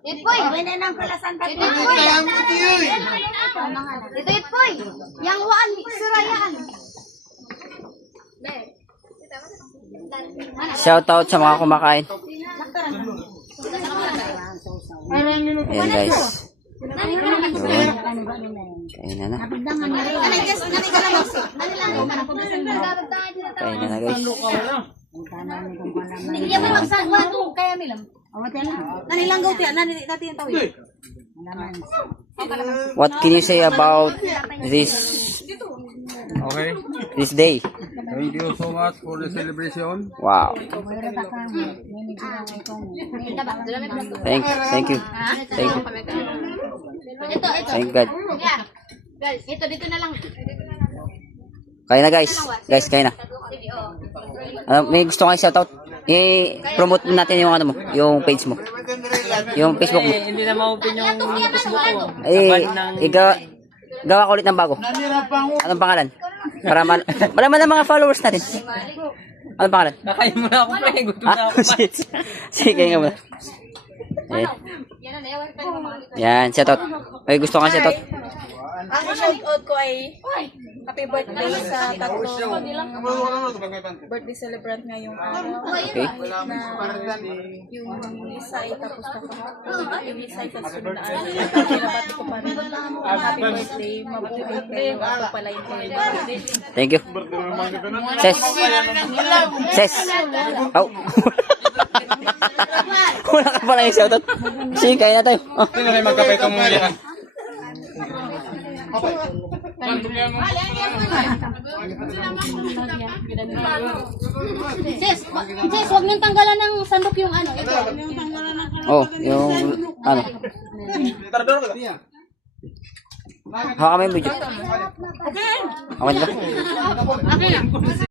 Itpoy. Ito itpoy. Yang waan surayaan. Shoutout sa mga kumakain. Ayan guys. Yun. Kain na na. Kain na na guys. Hindi mo magsagwa to kaya milam. Nanilanggaw tiyan, natin tawid. What can you say about this Okay. this day? Thank you so much for the celebration. Wow. Thank you. Thank you. Ito. Thank God. Guys, ito dito na lang. Kain na guys. Guys, kain na. May gusto kang shoutout? I-promote natin yung ano mo, yung page mo. Yung Facebook mo. Hindi na ma-open yung Facebook ko. Gawa ko ulit ng bago. Anong pangalan? Para malaman ng mga followers natin. Anong pangalan? Nakain mo na ako, pre. Gutom na ako. Sige, kaya nga muna. Yan, shoutout. May gusto kang shoutout? Ang shoutout ko ay happy birthday sa tatlong birthday celebrant ngayong araw. Okay. Na yung isa ay tapos na ko. Yung isa ay kasunod na araw. Pinabati ko pa rin. Happy birthday. Mabuhay kayo. Pagpapalain kayo. Thank you. Ses. Oh. Wala ka pala yung shoutout. Sige, kain na tayo. Oh. Sino na magkapay itong mga yan? Sis, wag niyong tanggalan ng sandok yung ano. Ito. Oh, yung ano. Hawakan mo yung video. Okay. Okay ba?